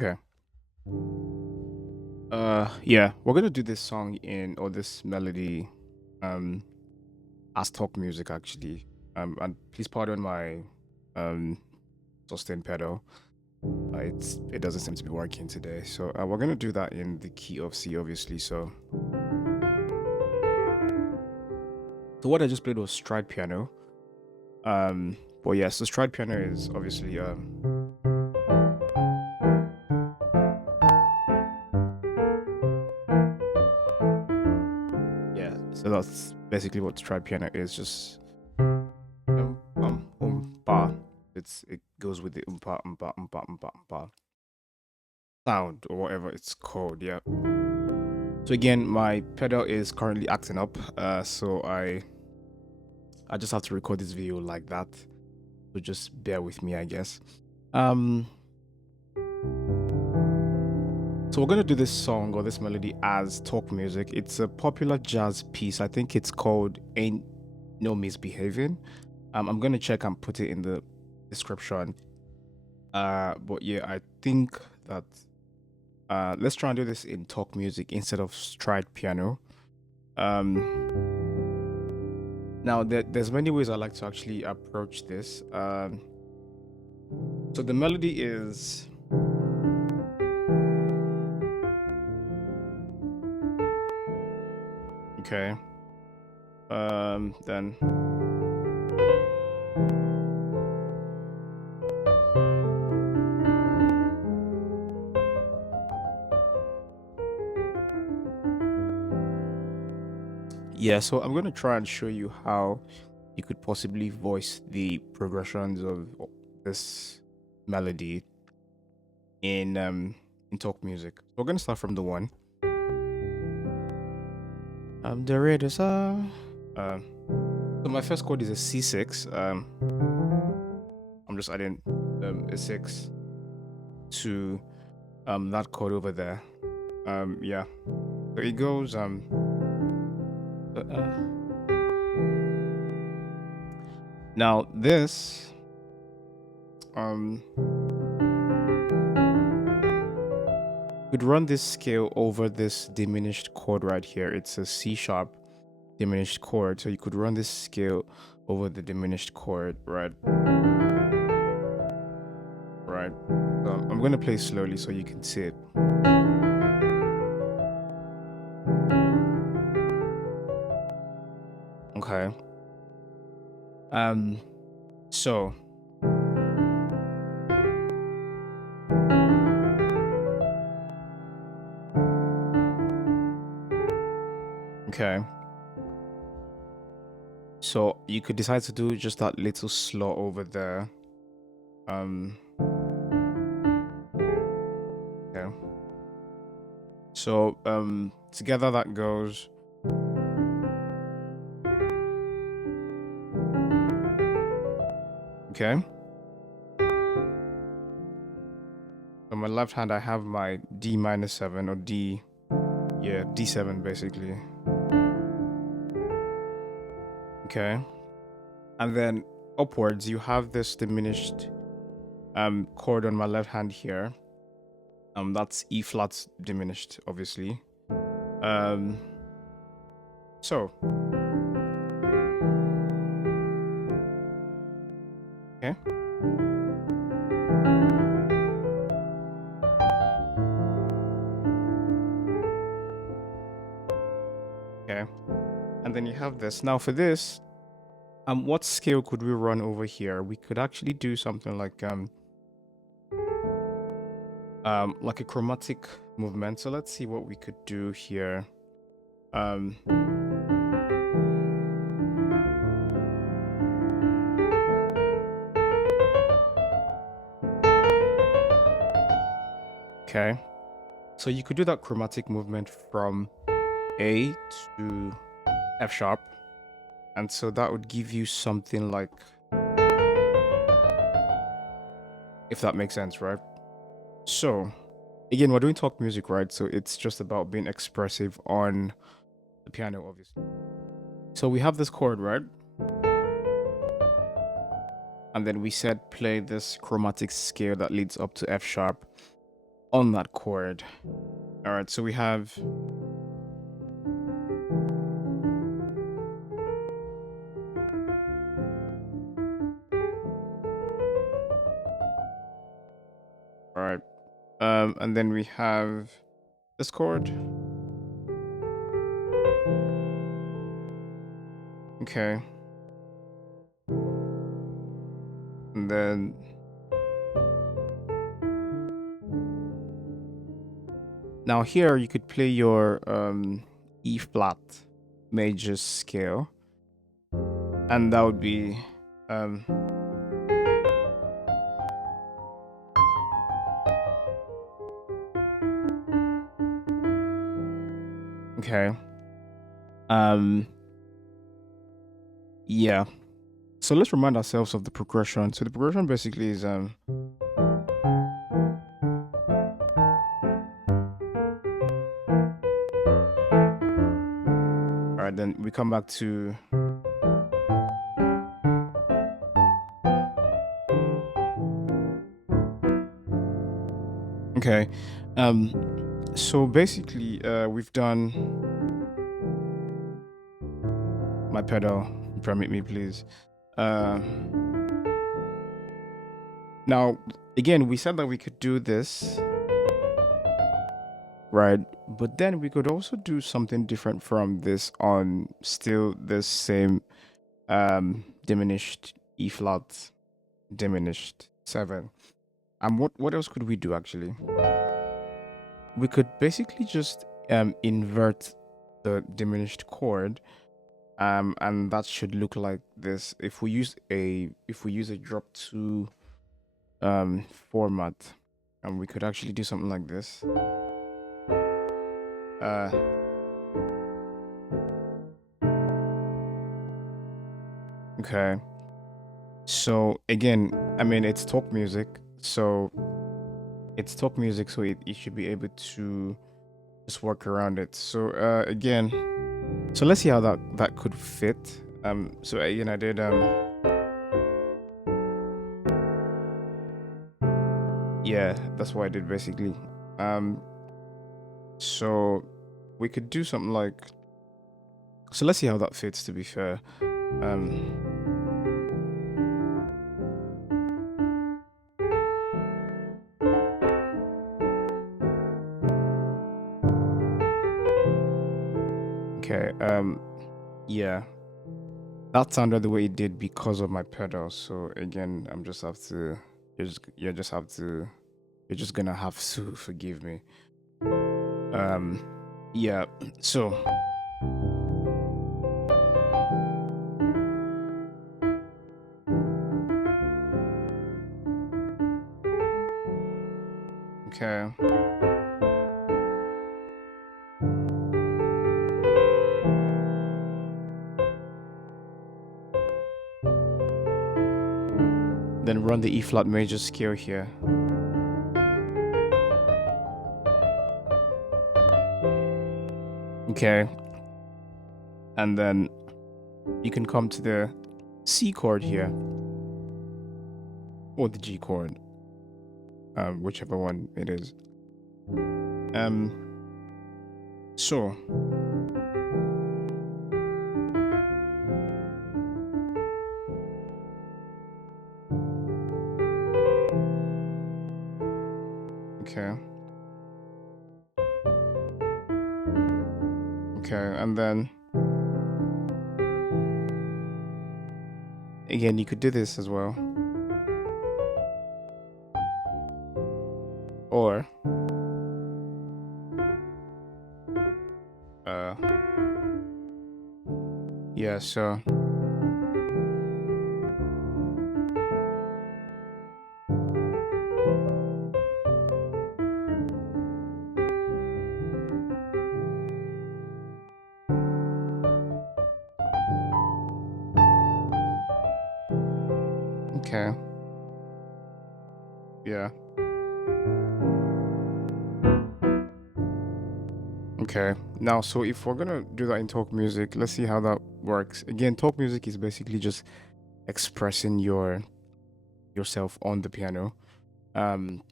Okay. Yeah, we're gonna do this song in or this melody, um, as talk music actually. And please pardon my um sustain pedal. It doesn't seem to be working today, so we're gonna do that in the key of C, obviously. So what I just played was stride piano. But yeah, so stride piano is obviously yeah. So that's basically what stride piano is, just ba. It goes with the umpa sound or whatever it's called. Yeah. So again, my pedal is currently acting up. So I just have to record this video like that. So just bear with me, I guess. Um. So we're gonna do this song or this melody as talk music. It's a popular jazz piece. I think it's called "Ain't No Misbehaving." I'm gonna check and put it in the description. But yeah, I think that let's try and do this in talk music instead of stride piano. Now there's many ways I like to actually approach this. So the melody is okay. Then yeah, so I'm gonna try and show you how you could possibly voice the progressions of this melody in talk music. So we're gonna start from the one. The red is so my first chord is a C6. I'm just adding a six to that chord over there. Yeah. So it goes uh, uh. Now this um would run this scale over this diminished chord right here. It's a C sharp diminished chord. So you could run this scale over the diminished chord, right? Right. So I'm gonna play slowly so you can see it. Okay. Um so okay. So you could decide to do just that little slot over there. Okay. So together that goes okay. On my left hand I have my D minus 7 or D, yeah, D7 basically. Okay. And then upwards you have this diminished chord on my left hand here. That's E flat diminished, obviously. Um so okay. Okay. And then you have this. Now for this, what scale could we run over here? We could actually do something like a chromatic movement. So let's see what we could do here. Um okay. So you could do that chromatic movement from A to F sharp. And so that would give you something like, if that makes sense, right? So again, we're doing talk music, right? So it's just about being expressive on the piano, obviously. So we have this chord, right? And then we said play this chromatic scale that leads up to F sharp. on that chord. All right, so we have all right, and then we have this chord. Okay, and then now here you could play your E flat major scale, and that would be um okay. Um yeah. So let's remind ourselves of the progression. So the progression basically is all right, then we come back to okay. Um so basically we've done my pedal, permit me please. Uh now again we said that we could do this, right? But then we could also do something different from this on still this same diminished E flat diminished 7. And what else could we do actually? We could basically just invert the diminished chord, and that should look like this. If we use a drop 2 format, and we could actually do something like this. Uh okay. So again, I mean it's talk music, so it should be able to just work around it. So again, so let's see how that could fit. So again, I did yeah, that's what I did basically. Um, so we could do something like, so let's see how that fits. To be fair, um, okay, yeah, that sounded the way it did because of my pedal. So again, I'm just have to, you just have to, you're just gonna have to forgive me. Yeah, so okay. Then run the E flat major scale here. Okay. And then you can come to the C chord here, or the G chord, whichever one it is. Um, so okay, okay, and then again you could do this as well, or uh, yeah. So okay, yeah, okay. Now, so if we're gonna do that in talk music, let's see how that works. Again, talk music is basically just expressing yourself on the piano. Um,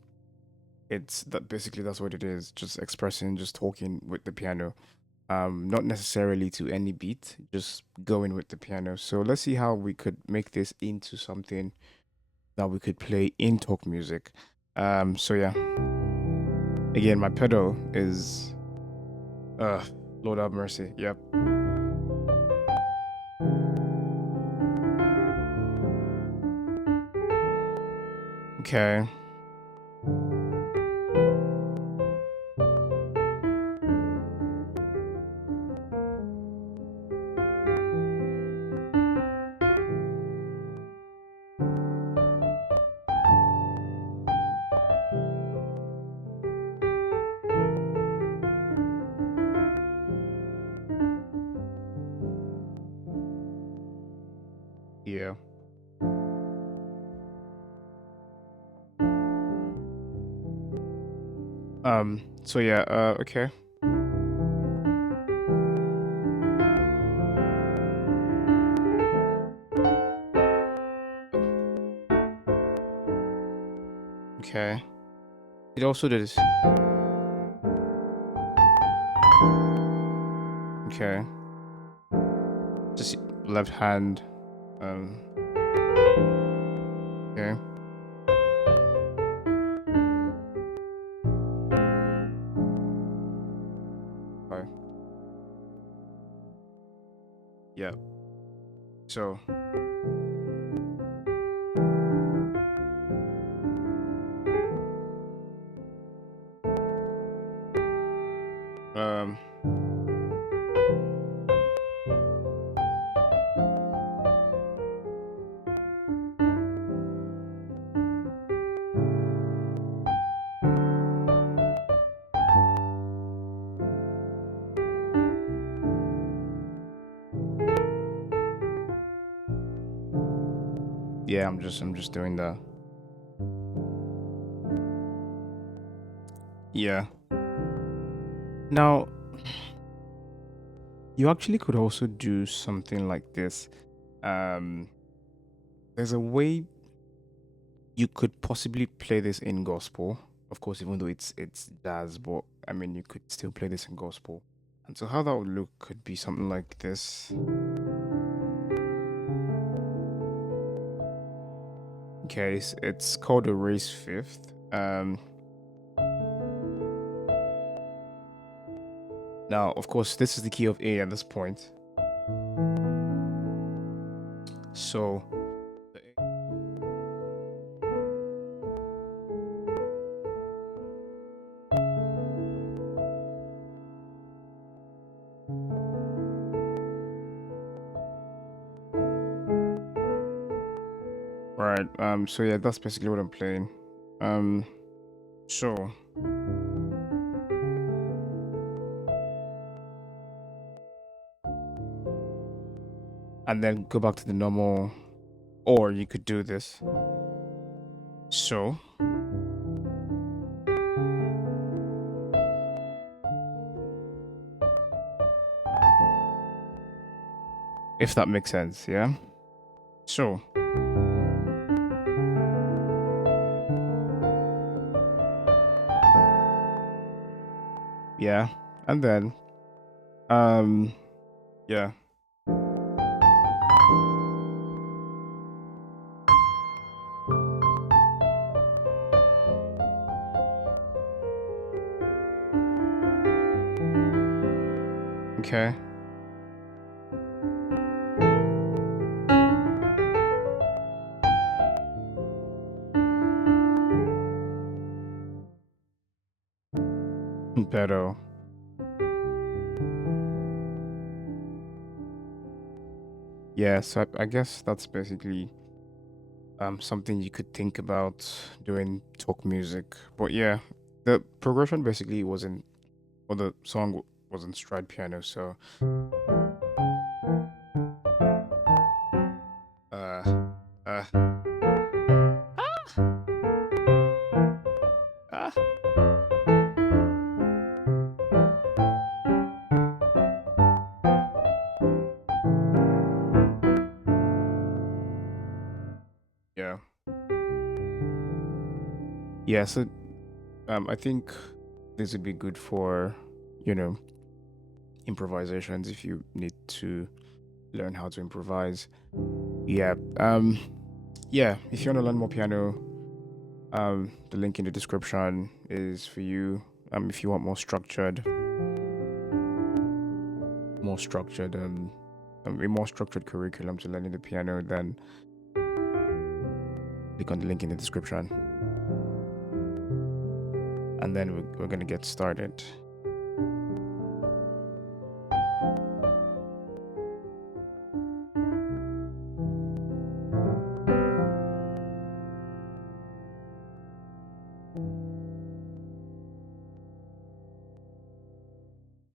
It's that basically that's what it is. Just expressing, just talking with the piano. Not necessarily to any beat, just going with the piano. So let's see how we could make this into something that we could play in talk music. So yeah, again, my pedal is uh Lord have mercy. Yep. Okay. Yeah. So yeah, okay. Okay. It also does. Okay. Just left hand. Um okay. Fine. Yeah. So um yeah, I'm just doing that. Yeah. Now, you actually could also do something like this. Um, there's a way you could possibly play this in gospel. Of course, even though it's jazz, but I mean, you could still play this in gospel. And so, how that would look could be something like this. Okay, it's called a raise fifth. Now, of course, this is the key of A at this point. So, right. So yeah, that's basically what I'm playing. Um, so and then go back to the normal, or you could do this. So, if that makes sense, yeah. So, yeah, and then, um, yeah, okay, pero, yeah. So I guess that's basically something you could think about doing talk music. But yeah, the progression basically wasn't, or the song wasn't stride piano. So, uh, uh, ah, yeah, yeah. So I think this would be good for, you know, improvisations if you need to learn how to improvise. Yeah. Yeah, if you want to learn more piano, the link in the description is for you. If you want more structured, a more structured curriculum to learning the piano, then click on the link in the description. And then we're gonna get started.